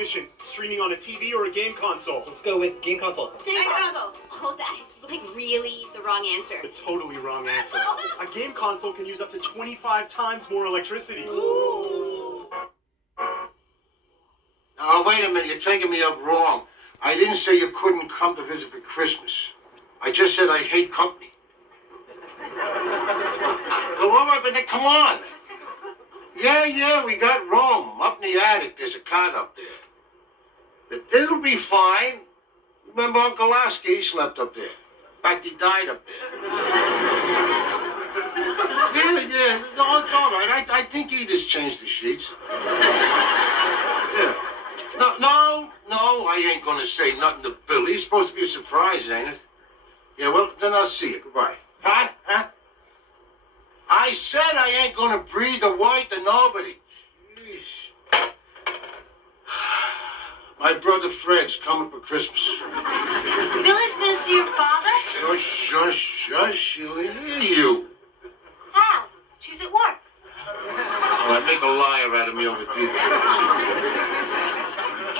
efficient, streaming on a TV or a game console? Let's go with game console. Game console. Oh, that is like really the wrong answer. The totally wrong answer. A game console can use up to 25 times more electricity. Ooh. Now, wait a minute, you're taking me up wrong. I didn't say you couldn't come to visit for Christmas. I just said I hate company. Well, all right, but then, come on. Yeah, we got Rome. Up in the attic, there's a cot up there. But it'll be fine. Remember Uncle Oski, he slept up there. In fact, he died up there. Yeah, it's all right. I think he just changed the sheets. Yeah. No, I ain't gonna say nothing to Billy. It's supposed to be a surprise, ain't it? Yeah, well, then I'll see you. Goodbye. Huh? I said I ain't gonna breathe a word to nobody. Jeez. My brother Fred's coming for Christmas. Billy's gonna see your father? Shush, she'll hear you. How? She's at work. Well, make a liar out of me over details.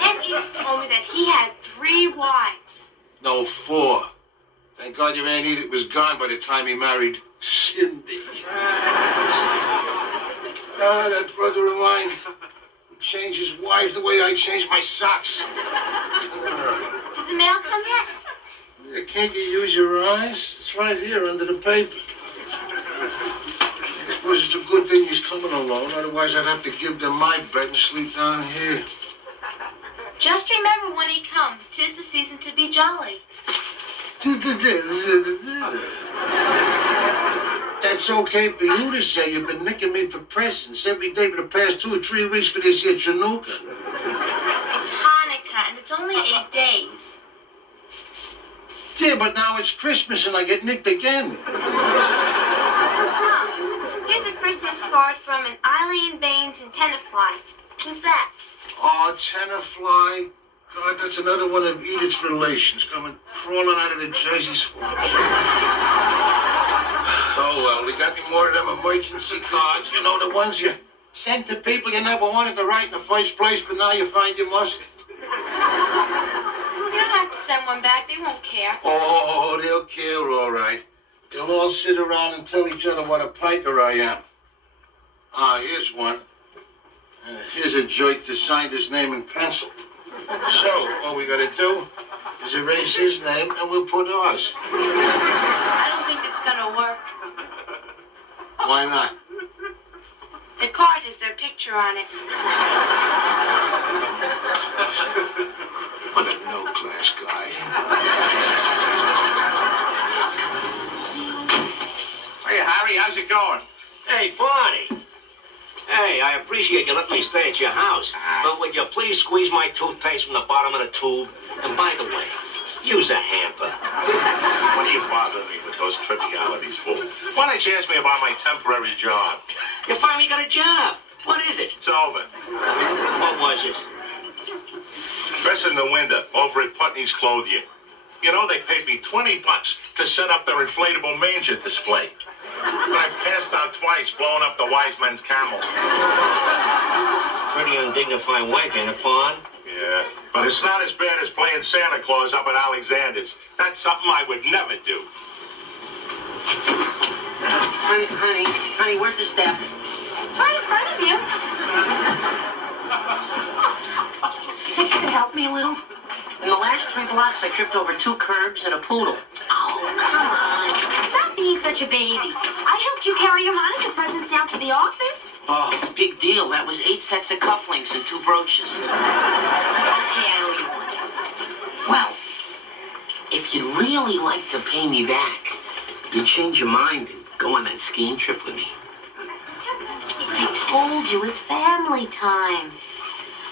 Aunt Edith told me that he had 3 wives. No, 4. Thank God your Aunt Edith was gone by the time he married Cindy. That brother of mine would change his wife the way I change my socks. Did the mail come yet? Yeah, can't you use your eyes? It's right here under the paper. I suppose it's a good thing he's coming alone, otherwise I'd have to give them my bed and sleep down here. Just remember when he comes, 'tis the season to be jolly. That's okay for you to say. You've been nicking me for presents every day for the past 2 or 3 weeks for this here Chinooka. It's Hanukkah, and it's only 8 days. Yeah, but now it's Christmas and I get nicked again. Here's a Christmas card from an Eileen Baines in Tenafly. Who's that? Oh, Tenafly. God, that's another one of Edith's relations coming crawling out of the Jersey swamps. Oh, well, we got any more of them emergency cards. You know, the ones you send to people you never wanted to write in the first place, but now you find you must. You don't have to send one back. They won't care. Oh, they'll care, all right. They'll all sit around and tell each other what a piker I am. Here's one. Here's a jerk that signed his name in pencil. So, all we gotta do is erase his name and we'll put ours. I don't think it's gonna work. Why not? The card has their picture on it. What a no-class guy. Hey, Harry, how's it going? Hey, Barney. Hey, I appreciate you letting me stay at your house, but would you please squeeze my toothpaste from the bottom of the tube? And by the way, use a hamper. What are you bothering me with those trivialities for? Why don't you ask me about my temporary job? You finally got a job. What is it? It's over. What was it? Dressing the window over at Putney's Clothier. You know, they paid me $20 to set up their inflatable manger display. But I passed out twice blowing up the wise men's camel. Pretty undignified work, ain't it, Pawn? Yeah, but it's not as bad as playing Santa Claus up at Alexander's. That's something I would never do. Honey, where's the step? It's right in front of you. You think you could help me a little? In the last 3 blocks, I tripped over 2 curbs and a poodle. Oh, come on. Stop being such a baby. I helped you carry your Hanukkah presents down to the office. Oh, big deal. That was 8 sets of cufflinks and 2 brooches. Okay, I owe you one. Well, if you'd really like to pay me back, you'd change your mind and go on that skiing trip with me. I told you, it's family time.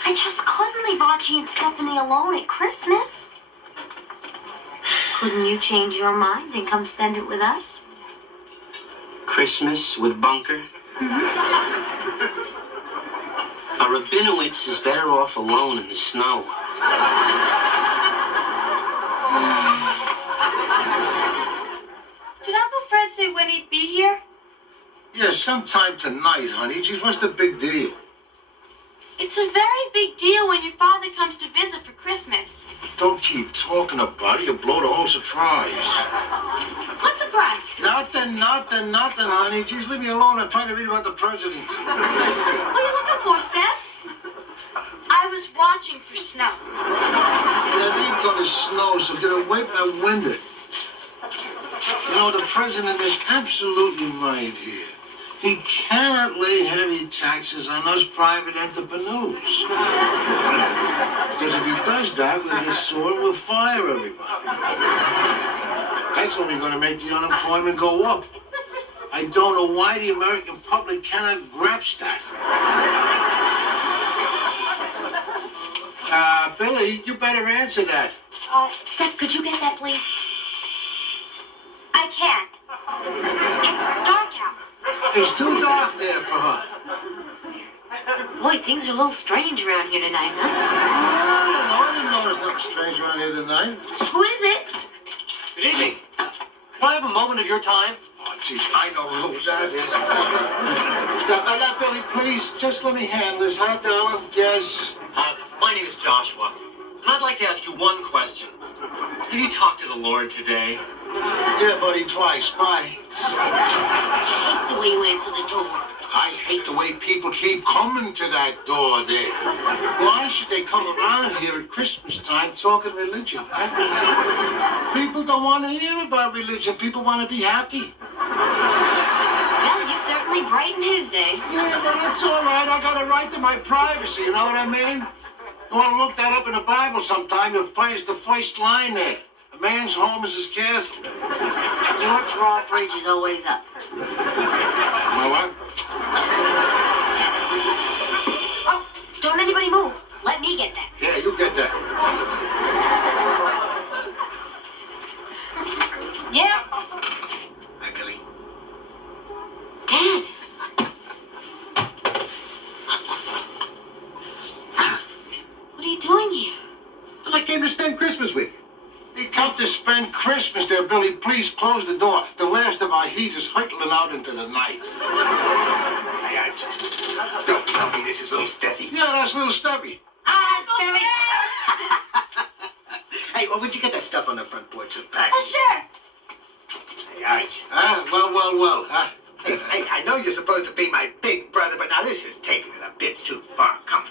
I just couldn't leave Archie and Stephanie alone at Christmas. Couldn't you change your mind and come spend it with us? Christmas with Bunker? A Rabinowitz is better off alone in the snow. Did Uncle Fred say when he'd be here? Yeah, sometime tonight, honey. Geez, what's the big deal? It's a very big deal when your father comes to visit for Christmas. Don't keep talking about it. You'll blow the whole surprise. What surprise? Nothing, honey. Just leave me alone. I'm trying to read about the president. What are you looking for, Steph? I was watching for snow. It ain't gonna snow, so get away from that window. You know, the president is absolutely right here. He cannot lay heavy taxes on us private entrepreneurs. Because if he does that, we'll get sore and we'll fire everybody. That's only going to make the unemployment go up. I don't know why the American public cannot grasp that. Billy, you better answer that. Steph, could you get that, please? I can't. It's dark out. It's too dark there for her. Boy, things are a little strange around here tonight, huh? I didn't know there's nothing strange around here tonight. Who is it? Good evening. Can I have a moment of your time? Oh, geez, I know who that is. Now, Billy, please, just let me handle this, huh, darling? Yes. My name is Joshua, and I'd like to ask you one question. Have you talked to the Lord today? Yeah, buddy, twice. Bye. I hate the way you answer the door. I hate the way people keep coming to that door there. Why should they come around here at Christmas time talking religion? Huh? People don't want to hear about religion. People want to be happy. Well, you certainly brightened his day. Yeah, but that's all right. I got a right to my privacy, you know what I mean? You want to look that up in the Bible sometime, you'll find it's the first line there. A man's home is his castle. Your drawbridge is always up. My what? Oh, don't anybody move. Let me get that. Yeah, you get that. Yeah. Hi, Billy. Dad. What are you doing here? And I came to spend Christmas with you. He come to spend Christmas there, Billy. Please close the door. The last of our heat is hurtling out into the night. Hey, Archie. Don't tell me this is little Steffi. Yeah, that's little Stubby. Hey, where'd you get that stuff on the front porch of the pack? Sure. Hey, Archie. Well. Hey, I know you're supposed to be my big brother, but now this is taking it a bit too far. Come on.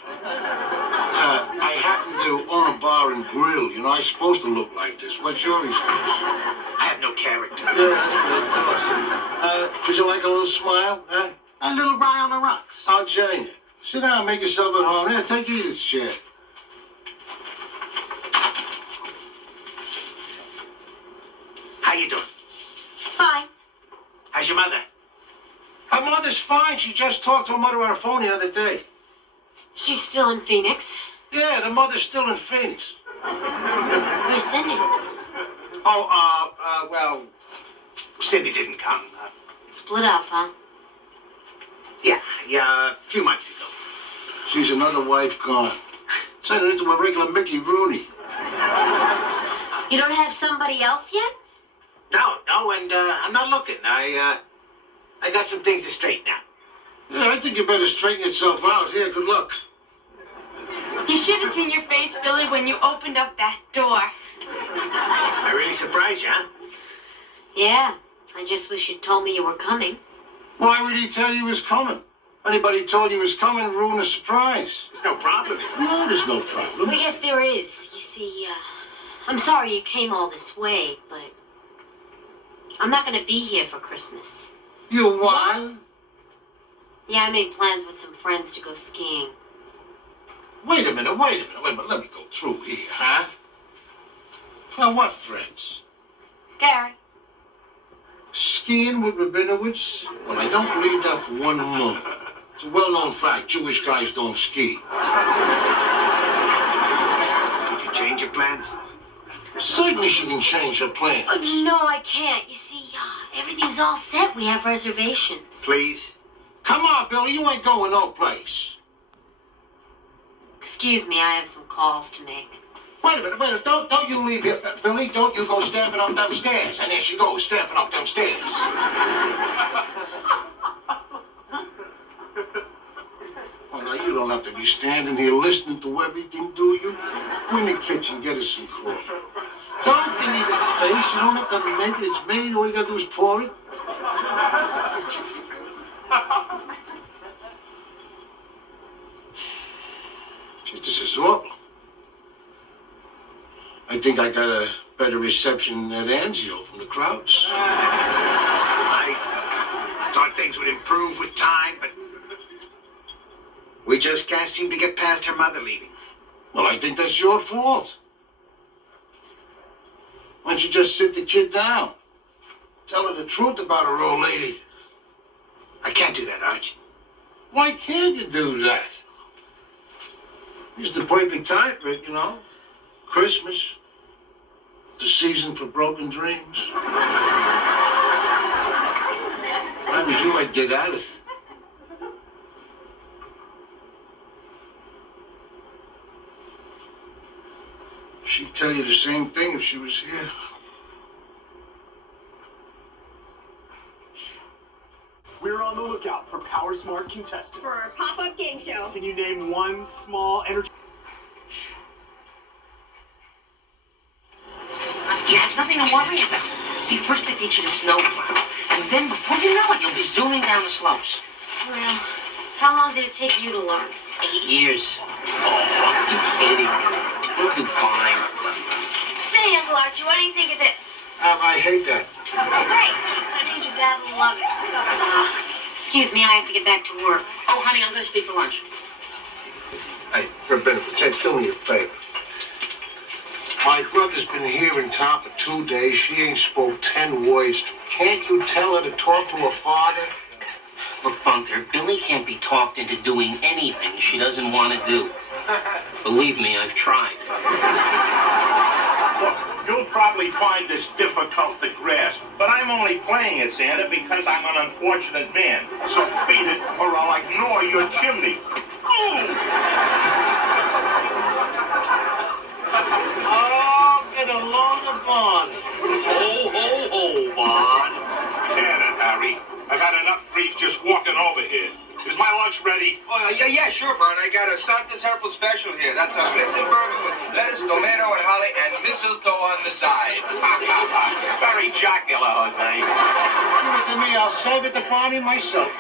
I happen to own a bar and grill. You know, I'm supposed to look like this. What's your excuse? I have no character. Yeah, that's good. Tell us. Would you like a little smile? Huh? A little rye on the rocks. I'll join you. Sit down, make yourself at home. Here, take Edith's chair. How you doing? Fine. How's your mother? Her mother's fine. She just talked to her mother on the phone the other day. She's still in Phoenix. Yeah, the mother's still in Phoenix. Where's Cindy? Well, Cindy didn't come. Split up, huh? Yeah, a few months ago. She's another wife gone. Turning into a regular Mickey Rooney. You don't have somebody else yet? No, and I'm not looking. I got some things to straighten out. Yeah, I think you better straighten yourself out. Here, good luck. You should have seen your face, Billy, when you opened up that door. I really surprised you, huh? Yeah. I just wish you'd told me you were coming. Why would he tell you he was coming? Anybody told you he was coming ruined the surprise. There's no problem, is there? No, there's no problem. Well, yes, there is. You see, I'm sorry you came all this way, but I'm not going to be here for Christmas. You what? Yeah, I made plans with some friends to go skiing. Wait a minute. Let me go through here, huh? Now, what friends? Gary. Skiing with Rabinowitz? Well, I don't believe that for one moment. It's a well-known fact. Jewish guys don't ski. Did you change your plans? Certainly she can change her plans. No, I can't. You see, everything's all set. We have reservations. Please? Come on, Billy. You ain't going no place. Excuse me, I have some calls to make. Wait a minute. Don't you leave here. Billy, don't you go stamping up them stairs. And there she goes, stamping up them stairs. Oh, now you don't have to be standing here listening to everything, do you? Go in the kitchen, get us some coffee. Don't give me the face. You don't have to make it. It's made. All you gotta do is pour it. Gee, this is awful. I think I got a better reception than Anzio from the Krauts. I thought things would improve with time, but we just can't seem to get past her mother leaving. Well, I think that's your fault. Why don't you just sit the kid down? Tell her the truth about her old lady. I can't do that, Archie. Why can't you do that? It's the perfect time for it, you know. Christmas. The season for broken dreams. If I was you, I'd get at it. She'd tell you the same thing if she was here. We're on the lookout for Power Smart contestants. For a pop-up game show. Can you name one small energy? You have nothing to worry about. See, first they teach you to snowplow, and then before you know it, you'll be zooming down the slopes. Well, how long did it take you to learn? 8 years. Oh, you kidding? You'll do fine. Say, Uncle Archie, what do you think of this? I hate that. Great. That means your dad will love it. Excuse me, I have to get back to work. Oh, honey, I'm gonna stay for lunch. Hey, for a benefit, Ted, do me a favor. My brother's been here in town for 2 days. She ain't spoke 10 words. Can't you tell her to talk to her father? Look, Bunker, Billy can't be talked into doing anything she doesn't want to do. Believe me, I've tried. Look, you'll probably find this difficult to grasp, but I'm only playing it, Santa, because I'm an unfortunate man. So beat it, or I'll ignore your chimney. Ooh! Oh, get along the barn. Ho, ho, ho, Bon. Damn it, Harry. I've had enough grief just walking over here. Is my lunch ready? Oh, yeah, sure, Bon. I got a Santa's Purple special here. That's a blitzen burger with lettuce, tomato, and holly, and mistletoe on the side. Very jocular, Jose. Give it to me. I'll serve it to Barney myself.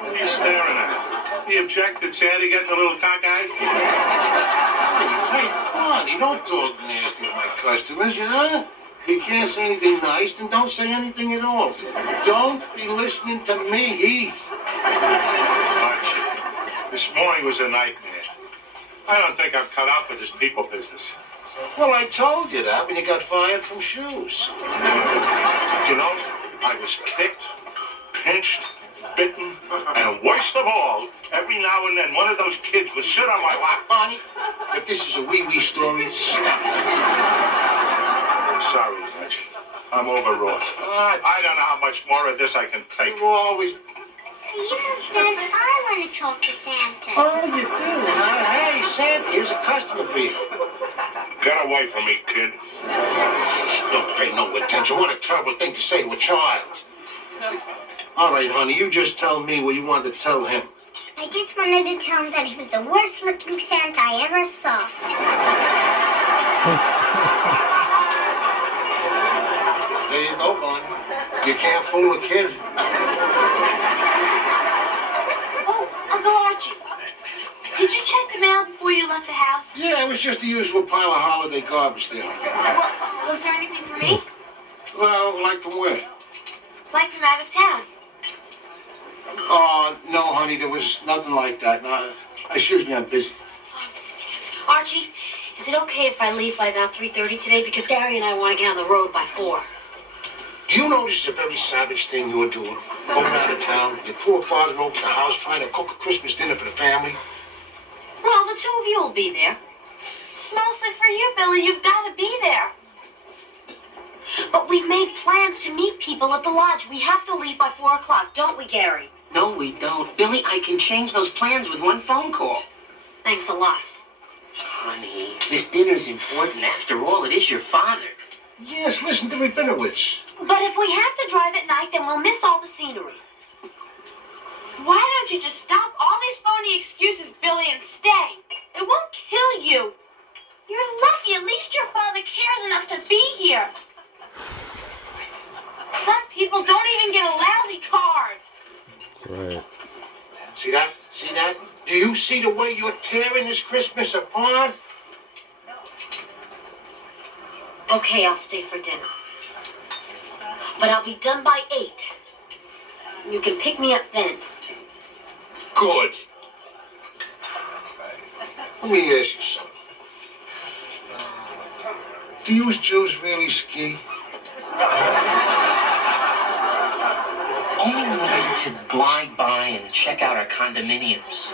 What are you staring at? You object to Santa getting a little cockeyed? Hey, Barney, don't talk nasty to my customers, you know? If you can't say anything nice, then don't say anything at all. Don't be listening to me, Heath. Archie, this morning was a nightmare. I don't think I'm cut out for this people business. Well, I told you that when you got fired from shoes. You know, I was kicked, pinched, bitten, and worst of all, every now and then one of those kids would sit on my lap. Barney, if this is a wee-wee story, stop it. I'm sorry, Archie. I'm overwrought. I don't know how much more of this I can take. You always... Yes, Dad, I want to talk to Santa. Oh, you do, huh? Hey, Santa, here's a customer for you. Get away from me, kid. Don't pay no attention. What a terrible thing to say to a child. All right, honey, you just tell me what you wanted to tell him. I just wanted to tell him that he was the worst looking Santa I ever saw. There you go, Barney. You can't fool a kid. Oh, Uncle Archie. Did you check the mail before you left the house? Yeah, it was just the usual pile of holiday garbage there. Well, was there anything for me? Well, like from where? Like from out of town? No, honey, there was nothing like that. No, excuse me, I'm busy. Archie, is it okay if I leave by about 3:30 today? Because Gary and I want to get on the road by 4. Do you know this is a very savage thing you're doing? Going out of town, your poor father over the house trying to cook a Christmas dinner for the family. Well, the two of you will be there. It's mostly for you, Billy. You've got to be there. But we've made plans to meet people at the lodge. We have to leave by 4 o'clock, don't we, Gary? No, we don't. Billy, I can change those plans with one phone call. Thanks a lot. Honey, this dinner's important. After all, it is your father. Yes, listen to Rabinowitz. But if we have to drive at night, then we'll miss all the scenery. Why don't you just stop all these phony excuses, Billy, and stay? It won't kill you. You're lucky. At least your father cares enough to be here. Some people don't even get a lousy card. Right. See that? See that? Do you see the way you're tearing this Christmas apart? Okay, I'll stay for dinner. But I'll be done by 8. You can pick me up then. Good. Let me ask you something. Do you Jews really ski? Only when we need to glide by and check out our condominiums.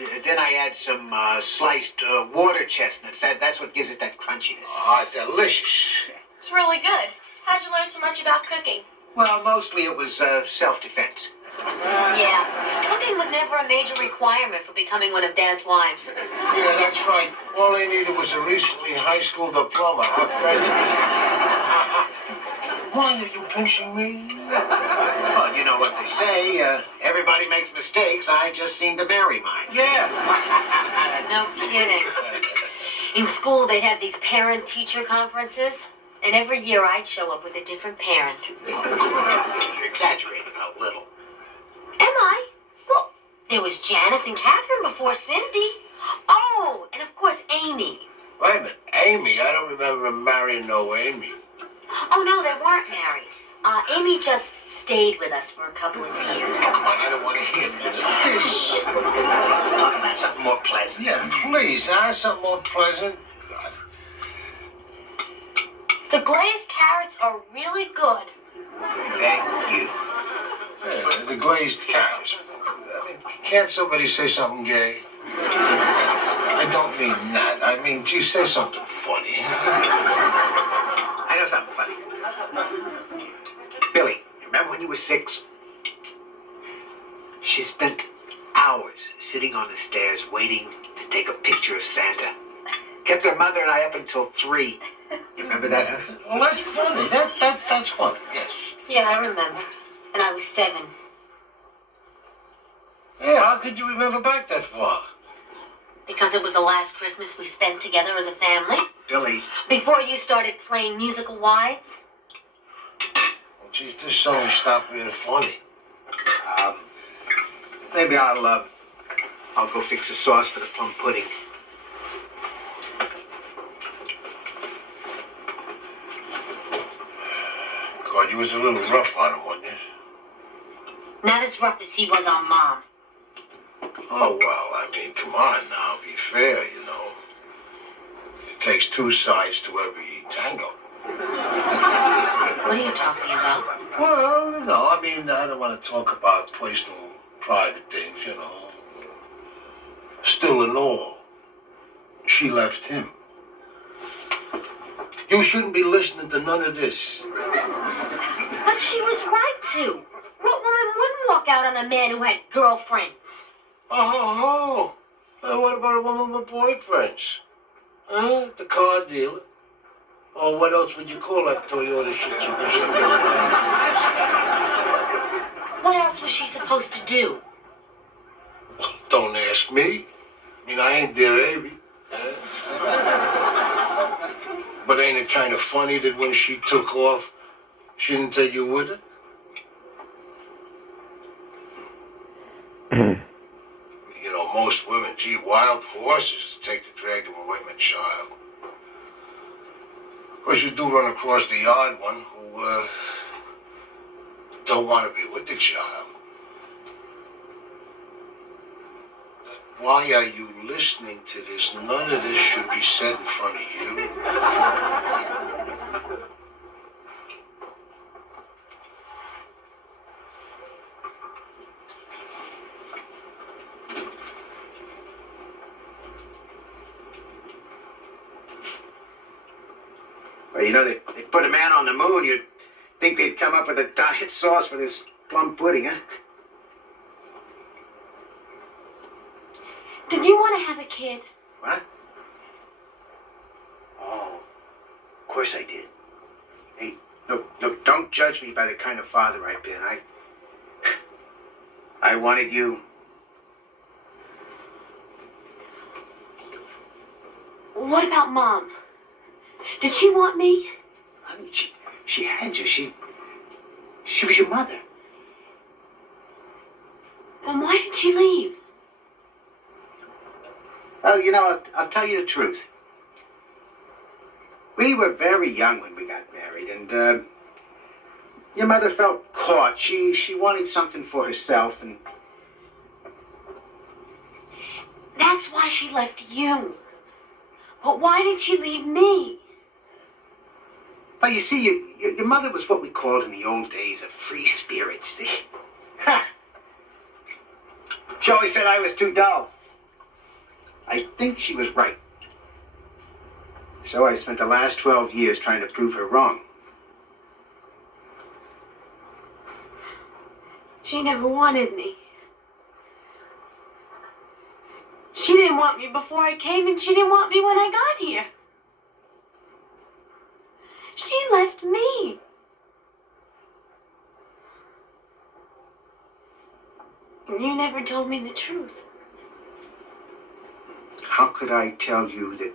And then I add some sliced water chestnuts. That's what gives it that crunchiness. Oh, delicious. It's really good. How'd you learn so much about cooking? Well, mostly it was self-defense. Yeah, cooking was never a major requirement for becoming one of Dad's wives. Yeah, that's right. All they needed was a recently high school diploma, huh, Fred? Why are you pinching me? Well, you know what they say. Everybody makes mistakes. I just seem to marry mine. Yeah. No kidding. In school, they'd have these parent-teacher conferences, and every year I'd show up with a different parent. You're exaggerating a little. Am I? Well, there was Janice and Catherine before Cindy. Oh, and of course Amy. Wait a minute. Amy? I don't remember marrying no Amy. Oh, no, they weren't married. Amy just stayed with us for a couple of years. Come on, I don't want to hear none of this. Let's talk about something more pleasant. Yeah, please, huh? Something more pleasant. God. The glazed carrots are really good. Thank you. Yeah, the glazed carrots. I mean, can't somebody say something gay? I don't mean that. I mean, gee, say something funny. I know something funny. Billy, remember when you were 6? She spent hours sitting on the stairs waiting to take a picture of Santa. Kept her mother and I up until 3. You remember that, huh? Well, that's funny. That's funny, yes. Yeah, I remember. And I was 7. Yeah, how could you remember back that far? Because it was the last Christmas we spent together as a family. Billy. Before you started playing musical wives. Well, geez, this song stopped being funny. Maybe I'll go fix a sauce for the plum pudding. God, you was a little rough on him, wasn't you? Not as rough as he was on Mom. Oh, well, I mean, come on now, be fair, you know. It takes 2 sides to every tango. What are you talking about? Well, you know, I mean, I don't want to talk about personal, private things, you know. Still in all, she left him. You shouldn't be listening to none of this. But she was right to. What woman wouldn't walk out on a man who had girlfriends? Oh. What about a woman with boyfriends? Huh? The car dealer? Or what else would you call that Toyota shit you push up? What else was she supposed to do? Don't ask me. I mean, I ain't their Abby. But ain't it kind of funny that when she took off, she didn't take you with her? You know, most women, gee, wild horses take to drag them away from a child. Of course, you do run across the odd one who don't want to be with the child. Why are you listening to this? None of this should be said in front of you. Well, you know, they put a man on the moon. You'd think they'd come up with a diet sauce for this plum pudding, huh? Did you want to have a kid? What? Oh, of course I did. Hey, Look, don't judge me by the kind of father I've been. I wanted you. What about Mom? Did she want me? I mean, she had you. She was your mother. Then why did she leave? Well, you know, I'll tell you the truth. We were very young when we got married, and your mother felt caught. She wanted something for herself, and That's why she left you. But why did she leave me? well, you see, your mother was what we called in the old days a free spirit. See, she always said I was too dull. I think she was right. So I spent the last 12 years trying to prove her wrong. She never wanted me. She didn't want me before I came, and she didn't want me when I got here. She left me. And you never told me the truth. How could I tell you that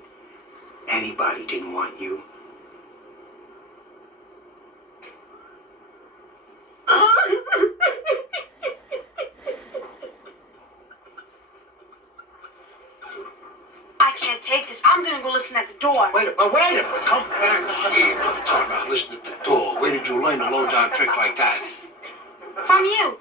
anybody didn't want you? I can't take this. I'm gonna go listen at the door. Wait a minute. Come back here. I'm talking about listening at the door. Where did you learn a low-down trick like that? From you.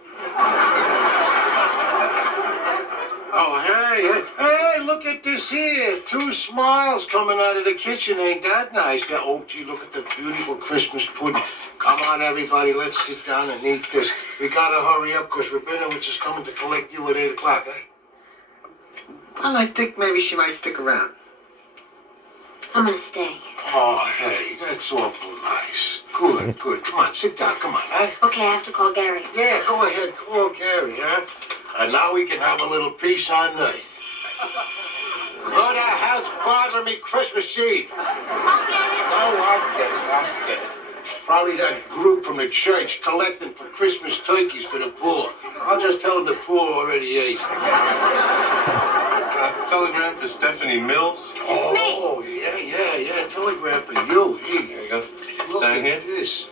Oh, hey, look at this here. 2 smiles coming out of the kitchen. Ain't that nice? Oh, gee, look at the beautiful Christmas pudding. Come on, everybody, let's sit down and eat this. We gotta hurry up, because Rabinowitz is coming to collect you at 8 o'clock, eh? Well, I think maybe she might stick around. I'm gonna stay. Oh, hey, that's awful nice. Good. Come on, sit down. Come on, eh? Okay, I have to call Gary. Yeah, go ahead. Call Gary, huh? And now we can have a little peace on earth. Who the hell's bothering me Christmas Eve? I'll get it. Oh, I'll get it. Probably that group from the church collecting for Christmas turkeys for the poor. I'll just tell them the poor already ate. Telegram for Stephanie Mills. It's me. Oh, yeah. Telegram for you. Here There you go. Look Sign at here. this.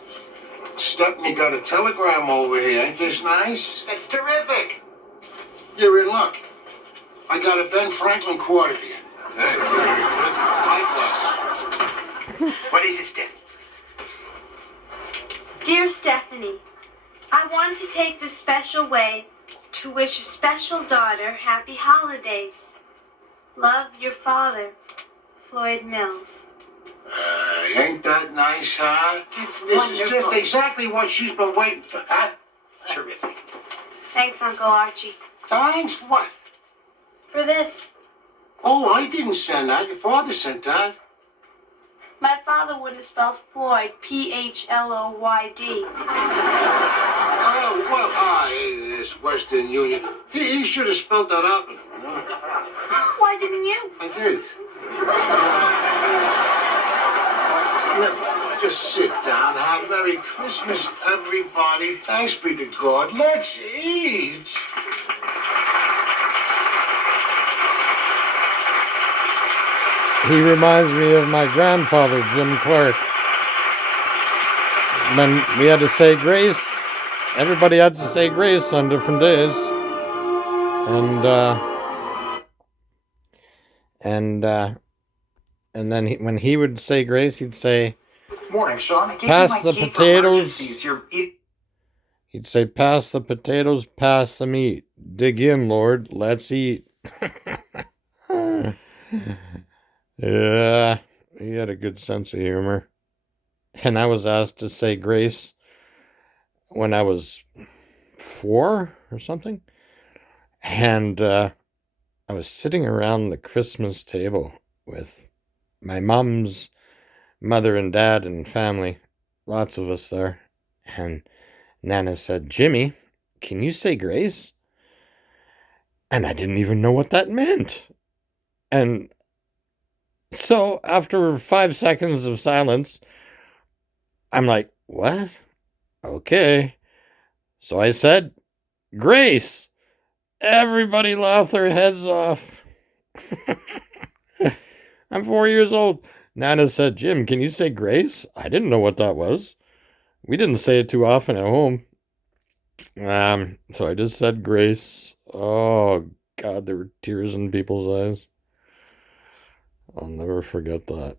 Stephanie got a telegram over here. Ain't this nice? That's terrific. You're in luck. I got a Ben Franklin quote here. Thanks. Merry Christmas. Likewise. What is it, Steph? Dear Stephanie, I wanted to take this special way to wish a special daughter happy holidays. Love, your father, Floyd Mills. Ain't that nice, huh? That's This wonderful. is just exactly what she's been waiting for, huh? Terrific. Thanks, Uncle Archie, Thanks for what? for this. Oh, I didn't send that. Your father sent that. My father would have spelled Floyd, Phloyd. Oh, well, this Western Union. He should have spelled that out, you know. Why didn't you? I did. Look, just sit down. Have Merry Christmas, everybody. Thanks be to God. Let's eat. He reminds me of my grandfather, Jim Clark. When we had to say grace, everybody had to say grace on different days. And then when he would say grace, he'd say, Morning, Sean. I gave pass you my the key for potatoes. emergencies. You're He'd say, pass the potatoes, pass the meat. Dig in, Lord, let's eat. Yeah, he had a good sense of humor. And I was asked to say grace when I was 4 or something. And I was sitting around the Christmas table with my mom's mother and dad and family, lots of us there. And Nana said, Jimmy, can you say grace? And I didn't even know what that meant. And so after 5 seconds of silence, I'm like, What? Okay. So I said, Grace. Everybody laughed their heads off. I'm 4 years old. Nana said, Jim, can you say grace? I didn't know what that was. We didn't say it too often at home. So I just said grace. Oh, God, there were tears in people's eyes. I'll never forget that.